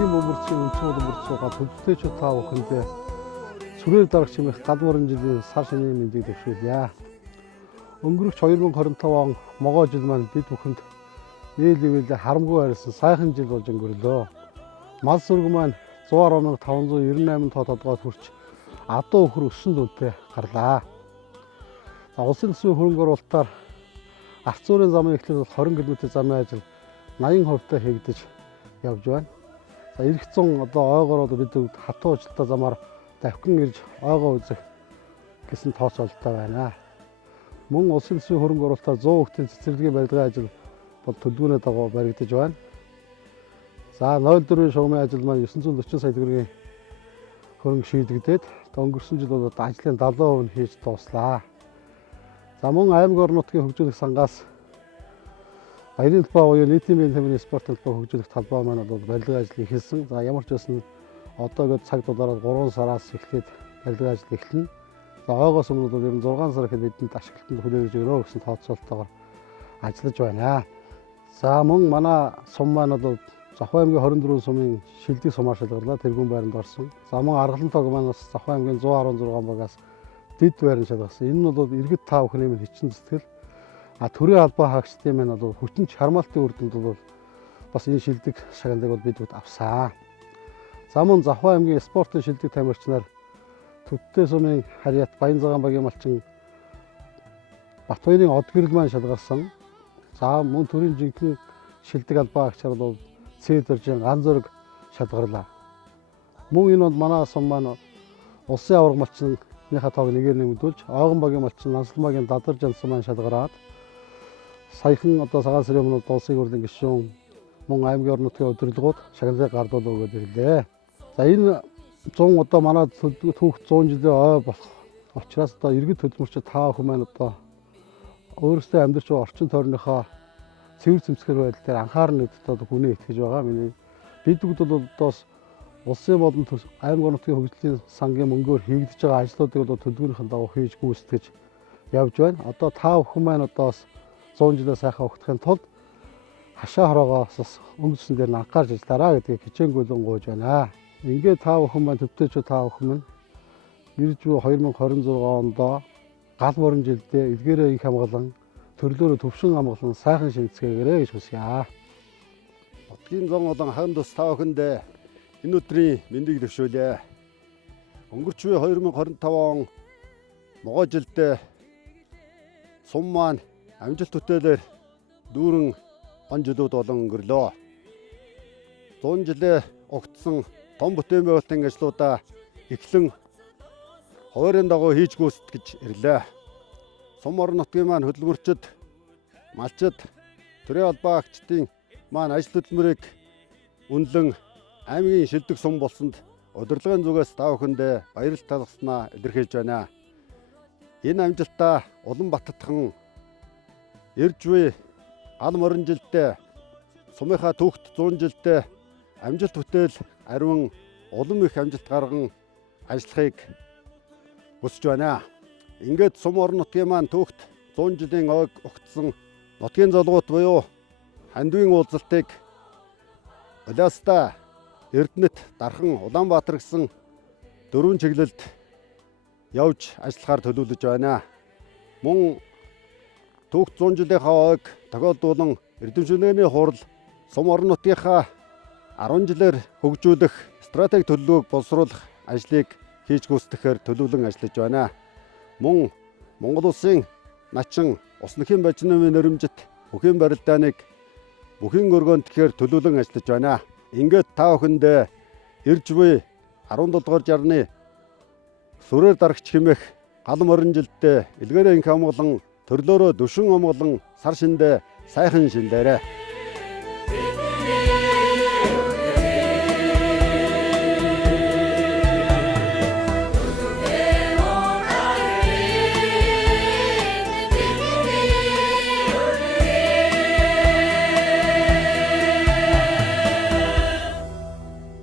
дэлхийн бөмбөрчийн өнцгөр бөмбөрцөөгөө төлөвлөж та бүхэндээ сүрээр дарагч хэмээх галмарын жилийн сар шинийн мэндийг дэвшүүлье. Өнгөрөх 2025 он могоо жил маань бид бүхэнд ээлж ивэлээ харамгүй байрласан сайхан жил болж өнгөрлөө. Мал сүрэг маань 110,598 тоо тодгоод хүрч адуу өхөр өссөн дүнтэй гарлаа. Улсын төсвийн хөрөнгө оруулалтаар арц зуурын замын эхлэл 20 км замын ажил 80% хийгдэж явж байна. Ирэх 100 ойгоор бид хатуу ажилтаа замаар давхин ирж ойгоо үзэх гэсэн тооцоололтой байна. Мөн улсын төсвийн хөрөнгө оруулалтаар 100 хүүхдийн цэцэрлэгийн барилгын ажил бол төлөвлөгөөний дагуу баригдаж байна. За 04-ийн шугамын ажил маань 940 сая төгрөгийн хөрөнгө шийдэгдээд өнгөрсөн жил бол ажлын 70% нь хийж дууслаа. За мөн аймаг орон нутгийн хөгжүүлэх сангаас баярын талбай буюу нийтийн биеийн тамирын спорт талбай хөгжүүлэх талбай маань бол барилгын ажил эхэлсэн. За ямар ч байсан одоогод цаг дулаараа 3 сараас эхлээд барилгын ажил эхэлнэ. За ойгоос өмнө бол ер нь 6 сар ихэд бидэнд ашиглалтанд хүлээгдэж өгнө гэсэн тооцоололтоор ажиллаж байна. За мөн манай сум маань бол Завхан аймгийн 24 сумын шилдэг сумаар шалгарлаа. Тэргүүн байранд орсон. За мөн Аргалан тоог маань бас Завхан аймгийн 116 багаас дэд байранд шалгасан. Энэ нь бол иргэд та бүхний минь хүчин зүтгэл. Төрийн албаа хаагчдын маань бол хүчин чармаалтын үр дүнд бол бас энэ шилдэг шагналыг бол бид авсан. За мөн Завхан аймгийн спортын шилдэг тамирчнаар Төдтэй сумын Харьяат Баянзагаан багийн малчин Батбаярын од гэрэл маань шалгарсан. За мөн төрийн жинхэнэ шилдэг албаа хаагчаар бол Цэдэржин ган зөрөг шалгарлаа. Мөн энэ бол манай сум маань улсын аварга малчныхаа тоог нэгээр нэмэгдүүлж Оогон багийн малчин Нансалмаагийн Дадар Жансан маань шалгараад саяхан цагаан сарын өмнө улсын хурлын гишүүн мөн аймгийн орон нутгийн удирдлагууд шагналыг гардуулж өгөөд ирлээ. За энэ 100 манай түүх 100 жилийн ой болох учраас иргэд төлөмөрчид та бүхэн маань өөрсдөө амьдарч байгаа орчин тойрныхоо цэвэр цэмцгэр байдал дээр анхаарал нэгдэхэд хүнээ итгэж байгаа. Бид бүгд бол улсын болон аймаг орон нутгийн хөгжлийн сангийн мөнгөөр хийгдэж байгаа ажлуудыг төлөвлөгөөнийхэн дагуу хийж гүйцэтгэж явж байна. Та бүхэн маань 100 жилээ сайхан өгөхөхийн тулд хашаа хороогоос өнгөсөн дээр нь анхаарч ажиллаараа гэдгийг хичээнгүйлэн гуйж байна. Ингээд та бүхэн маань төвтэйчүүд та бүхэн маань ирж буй 2026 онд гал морин жилдээ эдгээрээ их хамгаалан төрлөөрөө төвшин амгалан сайхан шинэцгээгээрэй гэж хүсье. Утгийн зон олон ханд тус та бүхэндээ энэ өдрийн мэндийг дэвшүүлье. Өнгөрч буй 2025 он могоо жилдээ сум маань амжилт бүтээлээр дүүрэн он жилүүд болон өнгөрлөө. 100 жилээ огтсон том бүтээн байгуулалтын ажлуудаа эхлэн хуваарийн дагуу хийж гүйцэтгэж ирлээ. Сум орон нутгийн маань хөдөлмөрчид, малчид, төрийн албаа хаагчдын маань ажил хөдөлмөрийг үнэлэн аймгийн шилдэг сум болсонд удирдлагын зүгээс та бүхэндээ баярлалт талгаснаа илэрхийлж байна. Энэ амжилтаа улан баттхан ирж буй гал морин жилдээ сумынхаа түүхт 100 жилдээ амжилт бүтээл ариун улам их амжилт гарган ажиллахыг хүсэж байна. Ингээд сум орон нутгийн маань түүхт 100 жилийн ойг огтсон нутгийн золгоот буюу хандвийн уулзалтыг Улаастаа, Эрдэнэт, Дархан, Улаанбаатар гэсэн 4 чиглэлд явж ажиллахаар төлөвлөж байна. Мөн түүхт 100 жилийнхаа ойг тохиолдуулан эрдэмшилгээний хурал сум орон нутгийнхаа 10 жилээр хөгжүүлэх стратеги төлөвлөгөөг боловсруулах ажлыг хийж гүйцэтгэхээр төлөвлөн ажиллаж байна. Мөн Монгол улсын начин ус нөхөн бажнамын нэрэмжит бүхийн барилдааныг бүхийн өргөнд тэгэхээр төлөвлөн ажиллаж байна. Ингээд та бүхэндээ ирж буй 17 дугаар жарны сүрээр дарагч хэмээх гал морин жилдээ илгээрээ инх амгалан төрлөөрөө дөшин амгалан сар шиндээ сайхан шиндээрээ.